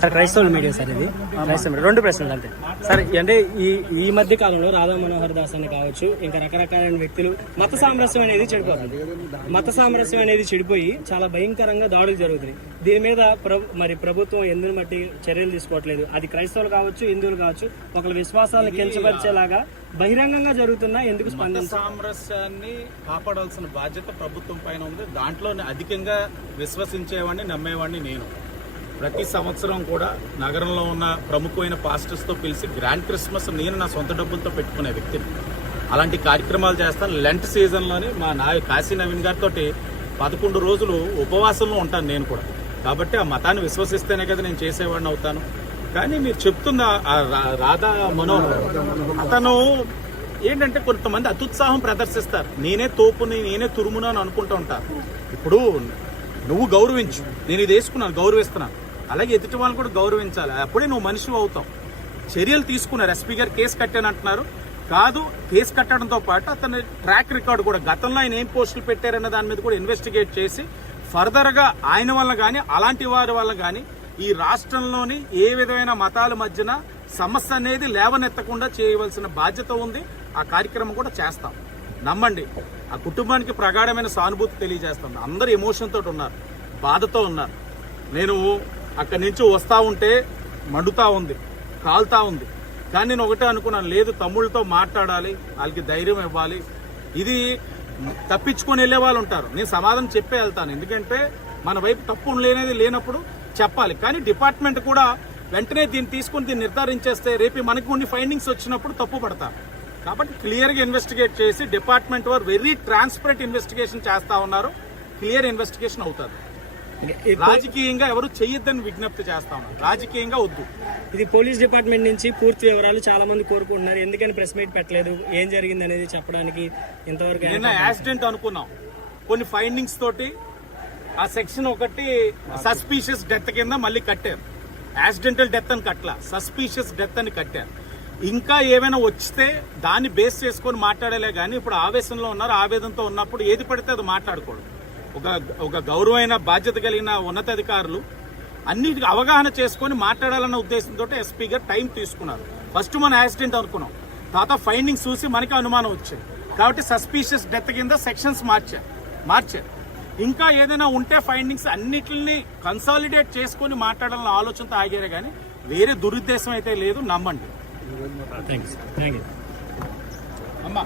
Sir క్రైస్తవుల media sir ఇది క్రైస్తవ మీడియా. 2 ప్రశ్నలు అంతే సార్. అంటే ఈ మధ్య కాలంలో రాధా మనోహర్ దాస్ అని కావచ్చు, ఇంకా రకరకాలైన వ్యక్తులు మత సామరస్యం అనేది చెడిపోతుంది. మత సామరస్యం అనేది చెడిపోయి చాలా భయంకరంగా దాడులు జరుగుతున్నాయి. దీని మీద మరి ప్రభుత్వం ఎందుకు బట్టి చర్యలు తీసుకోవట్లేదు? అది క్రైస్తవులు కావచ్చు, హిందువులు కావచ్చు, ఒకళ్ళ విశ్వాసాలను కించపరిచేలాగా బహిరంగంగా జరుగుతున్నా ఎందుకు సామరస్యాన్ని కాపాడాల్సిన బాధ్యత ప్రభుత్వం పైన ఉంది. దాంట్లో అధికంగా విశ్వసించేవాడిని, నమ్మేవాడిని నేను. ప్రతి సంవత్సరం కూడా నగరంలో ఉన్న ప్రముఖమైన పాస్టర్స్తో పిలిచి గ్రాండ్ క్రిస్మస్ నేను నా సొంత డబ్బులతో పెట్టుకునే వ్యక్తిని. అలాంటి కార్యక్రమాలు చేస్తాను. లెంట్ సీజన్లోని మా కాశీ నవీన్ గారితో 11 రోజులు ఉపవాసంలో ఉంటాను నేను కూడా. కాబట్టి ఆ మతాన్ని విశ్వసిస్తేనే కదా నేను చేసేవాడిని అవుతాను. కానీ మీరు చెప్తున్న రాధా మనోహర్ అతను ఏంటంటే కొంతమంది అత్యుత్సాహం ప్రదర్శిస్తారు. నేనే తోపుని, నేనే తురుమును అని అనుకుంటూ ఉంటారు. ఇప్పుడు నువ్వు గౌరవించు, నేను ఇది వేసుకున్నాను, గౌరవిస్తున్నాను. అలాగే ఎదుటి వాళ్ళని కూడా గౌరవించాలి. అప్పుడే నువ్వు మనిషి అవుతావు. చర్యలు తీసుకున్నారు. ఎస్పీ గారు కేసు కట్టానంటున్నారు. కాదు, కేసు కట్టడంతో పాటు అతని ట్రాక్ రికార్డు కూడా, గతంలో ఆయన ఏం పోస్టులు పెట్టారన్న దాని మీద కూడా ఇన్వెస్టిగేట్ చేసి ఫర్దర్గా ఆయన వల్ల కానీ అలాంటి వారి వల్ల కానీ ఈ రాష్ట్రంలోని ఏ విధమైన మతాల మధ్యన సమస్య అనేది లేవనెత్తకుండా చేయవలసిన బాధ్యత ఉంది. ఆ కార్యక్రమం కూడా చేస్తాం. నమ్మండి, ఆ కుటుంబానికి ప్రగాఢమైన సానుభూతి తెలియజేస్తాం. అందరూ ఎమోషన్ తోటి ఉన్నారు, బాధతో ఉన్నారు. నేను అక్కడి నుంచి వస్తా ఉంటే మండుతా ఉంది, కాలుతా ఉంది. కానీ నేను ఒకటే అనుకున్నాను, లేదు తమ్ముళ్ళతో మాట్లాడాలి, వాళ్ళకి ధైర్యం ఇవ్వాలి. ఇది తప్పించుకొని వెళ్ళే వాళ్ళు ఉంటారు, నేను సమాధానం చెప్పే వెళ్తాను. ఎందుకంటే మన వైపు తప్పు లేనప్పుడు చెప్పాలి. కానీ డిపార్ట్మెంట్ కూడా వెంటనే దీన్ని తీసుకుని దీన్ని నిర్ధారించేస్తే రేపు మనకి కొన్ని ఫైండింగ్స్ వచ్చినప్పుడు తప్పు పడతారు. కాబట్టి క్లియర్గా ఇన్వెస్టిగేట్ చేసి డిపార్ట్మెంట్ వారు వెరీ ట్రాన్స్పరెంట్ ఇన్వెస్టిగేషన్ చేస్తా ఉన్నారు. క్లియర్ ఇన్వెస్టిగేషన్ అవుతుంది. రాజకీయంగా ఎవరు చెయ్యొద్దని విజ్ఞప్తి చేస్తా ఉన్నారు. రాజకీయంగా వద్దు. ఇది పోలీస్ డిపార్ట్మెంట్ నుంచి పూర్తి వివరాలు చాలా మంది కోరుకుంటున్నారు. ఎందుకని ప్రెస్ మీట్ పెట్టలేదు, ఏం జరిగింది అనేది చెప్పడానికి? ఇంతవరకు నిన్న యాక్సిడెంట్ అనుకున్నాం, కొన్ని ఫైండింగ్స్ తోటి ఆ సెక్షన్ ఒకటి సస్పీషియస్ డెత్ కింద మళ్ళీ కట్టారు. యాక్సిడెంటల్ డెత్ అని కట్టలా, సస్పీషియస్ డెత్ అని కట్టారు. ఇంకా ఏమైనా వస్తే దాన్ని బేస్ చేసుకొని మాట్లాడలే. కానీ ఇప్పుడు ఆవేశంలో ఉన్నారు, ఆవేదనతో ఉన్నప్పుడు ఏది పడితే అది మాట్లాడకూడదు. ఒక గౌరవమైన బాధ్యత కలిగిన ఉన్నతాధికారులు అన్నిటికీ అవగాహన చేసుకొని మాట్లాడాలన్న ఉద్దేశంతో ఎస్పీ గారు టైం తీసుకున్నారు. ఫస్ట్ మనం యాక్సిడెంట్ అనుకున్నాం, తర్వాత ఫైండింగ్స్ చూసి మనకి అనుమానం వచ్చింది. కాబట్టి సస్పీషియస్ డెత్ కింద సెక్షన్స్ మార్చారు. ఇంకా ఏదైనా ఉంటే ఫైండింగ్స్ అన్నిటిని కన్సాలిడేట్ చేసుకుని మాట్లాడాలన్న ఆలోచనతో ఆగారే కానీ వేరే దురుద్దేశం అయితే లేదు. నమ్మండి. Thank you. అమ్మా